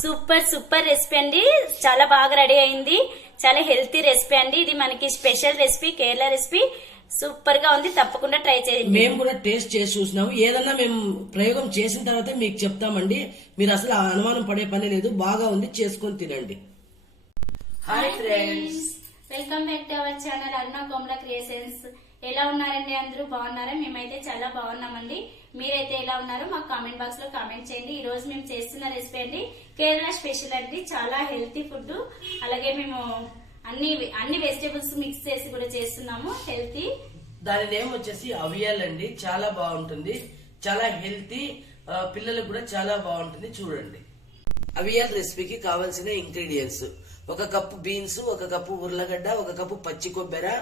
Super super recipe అండి. చాలా బాగా రెడీ అయింది. చాలా హెల్తీ రెసిపీ అండి. ఇది మనకి special recipe, Kerala recipe. Super గా ఉంది, తప్పకుండా ట్రై చేయండి. మేము కూడా టేస్ట్ చేసి చూసినాము. ఏదన్నా మేము ప్రయోగం చేసిన తర్వాత మీకు చెప్తామండి. మీరు అసలు అనుమానం పడే పని లేదు. బాగా ఉంది, చేసుకొని తినండి. Hi friends, welcome back to our channel Aruna Komala creations. ఎలా ఉన్నారండి? అందరూ బాగున్నారా? మేమైతే చాలా బాగున్నామండి. మీరైతే ఎలా ఉన్నారో మాకు కామెంట్ బాక్స్ లో కామెంట్ చేయండి. ఈ రోజు మేము చేస్తున్న రెసిపీ అండి కేరళ స్పెషల్ అండి. చాలా హెల్తీ ఫుడ్. అలాగే మేము అన్ని వెజిటేబుల్స్ మిక్స్ చేసి కూడా చేస్తున్నాము. హెల్తీ, దాని నేమ్ వచ్చేసి అవియల్ అండి. చాలా బాగుంటుంది, చాలా హెల్తీ, పిల్లలకు కూడా చాలా బాగుంటుంది. చూడండి, అవియల్ రెసిపీకి కావాల్సిన ఇంగ్రీడియంట్స్: 1 కప్పు బీన్స్, 1 కప్పు ఉర్లగడ్డ, 1 కప్పు పచ్చి కొబ్బరి,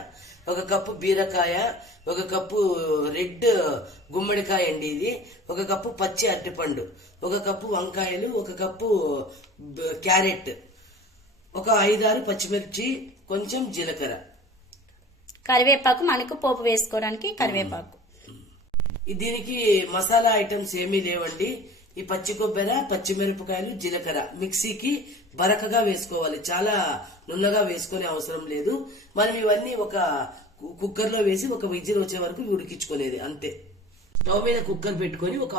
1 కప్పు బీరకాయ, 1 కప్పు రెడ్ గుమ్మడికాయ అండి ఇది, 1 కప్పు పచ్చి అరటిపండు, 1 కప్పు వంకాయలు, 1 కప్పు క్యారెట్, ఒక 5-6 పచ్చిమిర్చి, కొంచెం జీలకర్ర, కరివేపాకు, మనకు పోపు వేసుకోవడానికి కరివేపాకు. దీనికి మసాలా ఐటమ్స్ ఏమీ లేవండి. ఈ పచ్చి కొబ్బరి, పచ్చిమిరపకాయలు, జీలకర్ర మిక్సీకి బరకగా వేసుకోవాలి. చాలా నున్నగా వేసుకునే అవసరం లేదు. మనం ఇవన్నీ ఒక కుక్కర్ లో వేసి ఒక విజిల్ వచ్చే వరకు ఉడికించుకునేది అంతే. స్టవ్ మీద కుక్కర్ పెట్టుకుని ఒక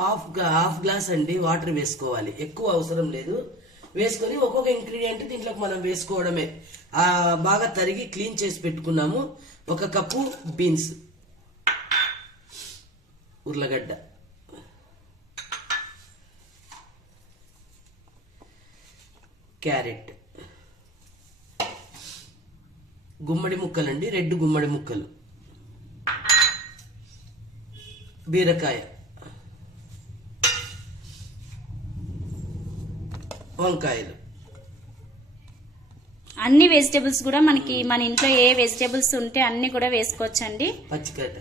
హాఫ్ గ్లాస్ అండి వాటర్ వేసుకోవాలి. ఎక్కువ అవసరం లేదు. వేసుకుని ఒక్కొక్క ఇంగ్రీడియంట్ దీంట్లోకి మనం వేసుకోవడమే. బాగా తరిగి క్లీన్ చేసి పెట్టుకున్నాము. 1 కప్పు బీన్స్, ఉర్లగడ్డ, క్యారెట్, గుమ్మడి ముక్కలండి, రెడ్ గుమ్మడి ముక్కలు, బీరకాయ, వంకాయలు. అన్ని వెజిటేబుల్స్ కూడా మనకి మన ఇంట్లో ఏ వెజిటేబుల్స్ ఉంటే అన్ని కూడా వేసుకోవచ్చండి. పచ్చికట్ట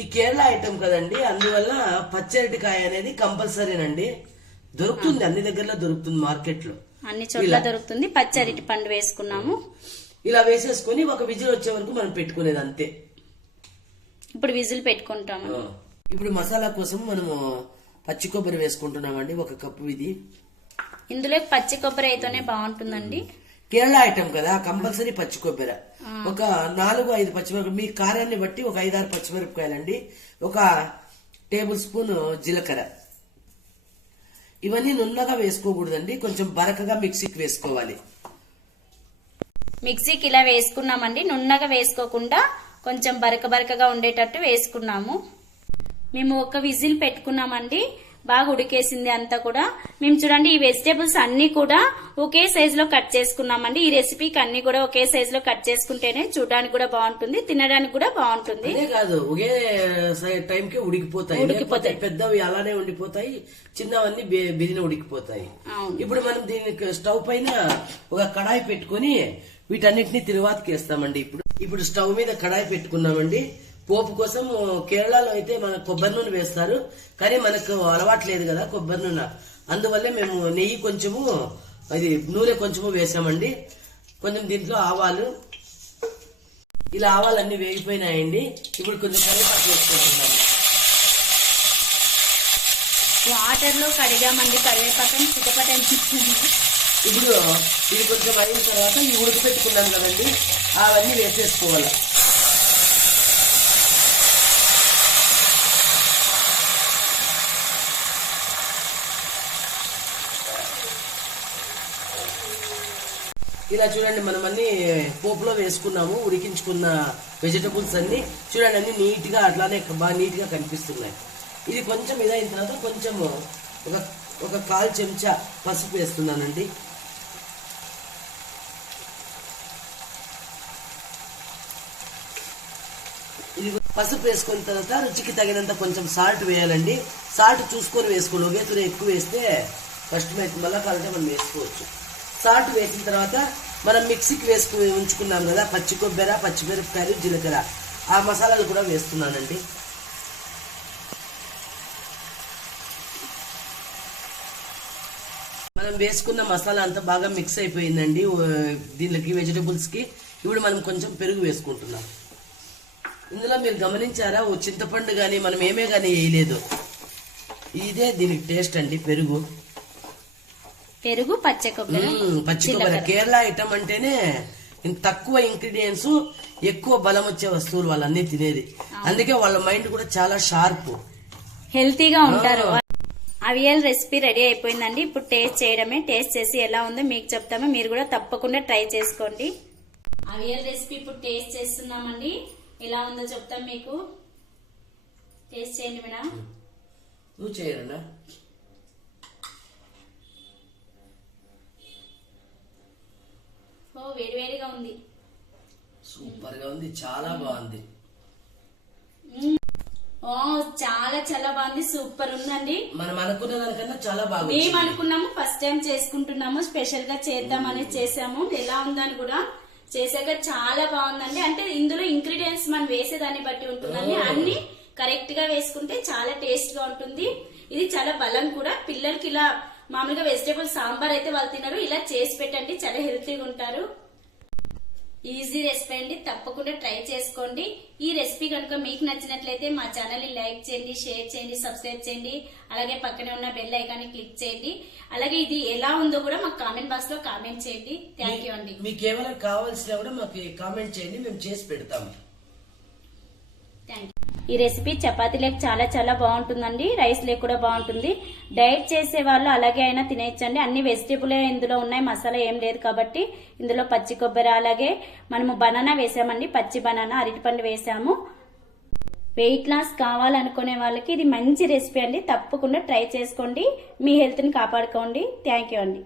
ఈ కేరళ ఐటమ్ కదండి, అందువల్ల పచ్చడికాయ అనేది కంపల్సరీనండి. దొరుకుతుంది, అన్ని దగ్గరలో దొరుకుతుంది, మార్కెట్ లో అన్ని చోట్ల దొరుకుతుంది. పచ్చరిటి పండు వేసుకున్నాము. ఇలా వేసేసుకుని ఒక విజిల్ వచ్చే వరకు మనం పెట్టుకునేది అంతే. ఇప్పుడు విజిల్ పెట్టుకుంటాము. ఇప్పుడు మసాలా కోసం మనము పచ్చి కొబ్బరి వేసుకుంటున్నామండి. 1 కప్పు ఇది. ఇందులో పచ్చి కొబ్బరి అయితేనే బాగుంటుందండి. కేరళ ఐటమ్ కదా, కంపల్సరీ పచ్చి కొబ్బరి. ఒక 4-5 పచ్చిమిరపకాయలు, మీ కారాన్ని బట్టి ఒక 5-6 పచ్చిమిరపకాయలండి, 1 టేబుల్ స్పూన్ జీలకర్ర. ఇవన్నీ నున్నగా వేసుకోకూడదండి, కొంచెం బరకగా మిక్సీకి వేసుకోవాలి. మిక్సీకి ఇలా వేసుకున్నామండి. నున్నగా వేసుకోకుండా కొంచెం బరకగా ఉండేటట్టు వేసుకున్నాము. మేము ఒక విజిల్ పెట్టుకున్నామండి. బాగా ఉడికేసింది అంతా కూడా. మేము చూడండి, ఈ వెజిటేబుల్స్ అన్ని కూడా ఒకే సైజ్ లో కట్ చేసుకున్నామండి. ఈ రెసిపీకి అన్ని కూడా ఒకే సైజ్ లో కట్ చేసుకుంటేనే చూడడానికి కూడా బాగుంటుంది, తినడానికి కూడా బాగుంటుంది. కాదు, ఒకే టైంకి ఉడికిపోతాయి. పెద్దవి అలానే ఉండిపోతాయి, చిన్నవన్నీ బిరిన ఉడికిపోతాయి. ఇప్పుడు మనం దీనికి స్టవ్ పైన ఒక కడాయి పెట్టుకుని వీటన్నిటిని తిరువాతకి వేస్తామండి. ఇప్పుడు స్టవ్ మీద కడాయి పెట్టుకున్నామండి. పోపు కోసం కేరళలో అయితే మన కొబ్బరి నూనె వేస్తారు, కానీ మనకు అలవాట్లేదు కదా కొబ్బరి నూనె. అందువల్లే మేము నెయ్యి కొంచెము, అది నూనె కొంచెము వేసామండి. కొంచెం దీంట్లో ఆవాలు, ఇలా ఆవాలన్నీ వేగిపోయినాయండి. ఇప్పుడు కొంచెం కరివేపాకు వేసుకుంటున్నాము. వాటర్ లో కడిగామండి కరివేపాకని, చిటపట అనిపిస్తుంది. ఇప్పుడు ఇది కొంచెం అయిన తర్వాత ఈ ఉడికిపెట్టుకున్నాం కదండి, అవన్నీ వేసేసుకోవాలి. ఇలా చూడండి, మనం అన్ని పోపులో వేసుకున్నాము. ఉడికించుకున్న వెజిటబుల్స్ అన్ని చూడండి, అన్ని నీట్ గా అట్లానే బాగా నీట్ గా కనిపిస్తున్నాయి. ఇది కొంచెం ఇదైన తర్వాత కొంచెం ఒక 1/4 చెంచా పసుపు వేస్తున్నానండి. ఇది పసుపు వేసుకున్న తర్వాత రుచికి తగినంత కొంచెం సాల్ట్ వేయాలండి. సాల్ట్ చూసుకొని వేసుకోండి, ఒకేసారి ఎక్కువ వేస్తే కష్టమైతే మళ్ళా కాలంటే మనం వేసుకోవచ్చు. సాల్ట్ వేసిన తర్వాత మనం మిక్సీకి వేసుకుని ఉంచుకున్నాం కదా పచ్చి కొబ్బరి, పచ్చిమిరపకాయలు, జీలకర్ర, ఆ మసాలాలు కూడా వేస్తున్నానండి. మనం వేసుకున్న మసాలా అంతా బాగా మిక్స్ అయిపోయిందండి దీనికి, వెజిటబుల్స్ కి. ఇప్పుడు మనం కొంచెం పెరుగు వేసుకుంటున్నాం. ఇందులో మీరు గమనించారా, చింతపండు గాని మనం ఏమే గాని వేయలేదు. ఇదే దీనికి టేస్ట్ అండి, పెరుగు. పెరుగు, పచ్చ కొబ్బరి, పచ్చి కొబ్బరి. కేరళ ఐటమ్ అంటేనే ఇంత తక్కువ ఇంగ్రీడియంట్స్ ఎక్కువ బలం వచ్చే వస్తువులు వాళ్ళన్నీ తినేది. అందుకే వాళ్ళ మైండ్ కూడా చాలా షార్ప్, హెల్తీగా ఉంటారు. అవియల్ రెసిపీ రెడీ అయిపోయిందండి. ఇప్పుడు టేస్ట్ చేయడమే. టేస్ట్ చేసి ఎలా ఉందో మీకు చెప్తాము, మీరు కూడా తప్పకుండా ట్రై చేసుకోండి. అవియల్ రెసిపీ ఇప్పుడు టేస్ట్ చేస్తున్నామండి. ఎలా ఉందో చెప్తాం మీకు. టేస్ట్ చేయండి మేడం. నువ్వు చేయరన్నా? ఓ వేడివేడిగా ఉంది. సూపర్ గా ఉంది, చాలా బాగుంది. ఓ చాలా చాలా బాగుంది, సూపర్ ఉందండి. మనం అనుకున్న దానికన్నా చాలా బాగుంది. మేము అనుకున్నాము, ఫస్ట్ టైం చేసుకుంటున్నాము, స్పెషల్ గా చేద్దామని చేసాము. ఎలా ఉందని కూడా చేసాక చాలా బాగుందండి. అంటే ఇందులో ఇంగ్రీడియంట్స్ మనం వేసేదాన్ని బట్టి ఉంటుందండి. అన్ని కరెక్ట్ గా వేసుకుంటే చాలా టేస్ట్ గా ఉంటుంది. ఇది చాలా బలం కూడా. పిల్లలకి ఇలా మామూలుగా వెజిటేబుల్ సాంబార్ అయితే వాళ్ళు తినరు, ఇలా చేసి పెట్టండి, చాలా హెల్తీగా ఉంటారు. ఈజీ రెసిపీ అండి, తప్పకుండా ట్రై చేసుకోండి. ఈ రెసిపీ కనుక మీకు నచ్చినట్లయితే మా ఛానల్ ని లైక్ చేయండి, షేర్ చేయండి, సబ్స్క్రైబ్ చేయండి. అలాగే పక్కనే ఉన్న బెల్ ఐకాన్ క్లిక్ చేయండి. అలాగే ఇది ఎలా ఉందో కూడా మాకు కామెంట్ బాక్స్ లో కామెంట్ చేయండి. థ్యాంక్ యూ అండి. మీకు ఏమైనా కావాల్సినా కూడా మాకు కామెంట్ చేయండి, మేము చేసి పెడతాము. Thank you. ఈ రెసిపీ చపాతీలకు చాలా చాలా బాగుంటుందండి, రైస్ లేక కూడా బాగుంటుంది. డైట్ చేసే వాళ్ళు అలాగే అయినా తినేయచ్చండి. అన్ని వెజిటేబుల్ ఇందులో ఉన్నాయి, మసాలా ఏం లేదు కాబట్టి. ఇందులో పచ్చి కొబ్బరి, అలాగే మనము బనానా వేసామండి, పచ్చి బనానా, అరటిపండు వేసాము. వెయిట్ లాస్ కావాలనుకునే వాళ్ళకి ఇది మంచి రెసిపీ అండి, తప్పకుండా ట్రై చేసుకోండి. మీ హెల్త్ ని కాపాడుకోండి. థ్యాంక్ యూ అండి.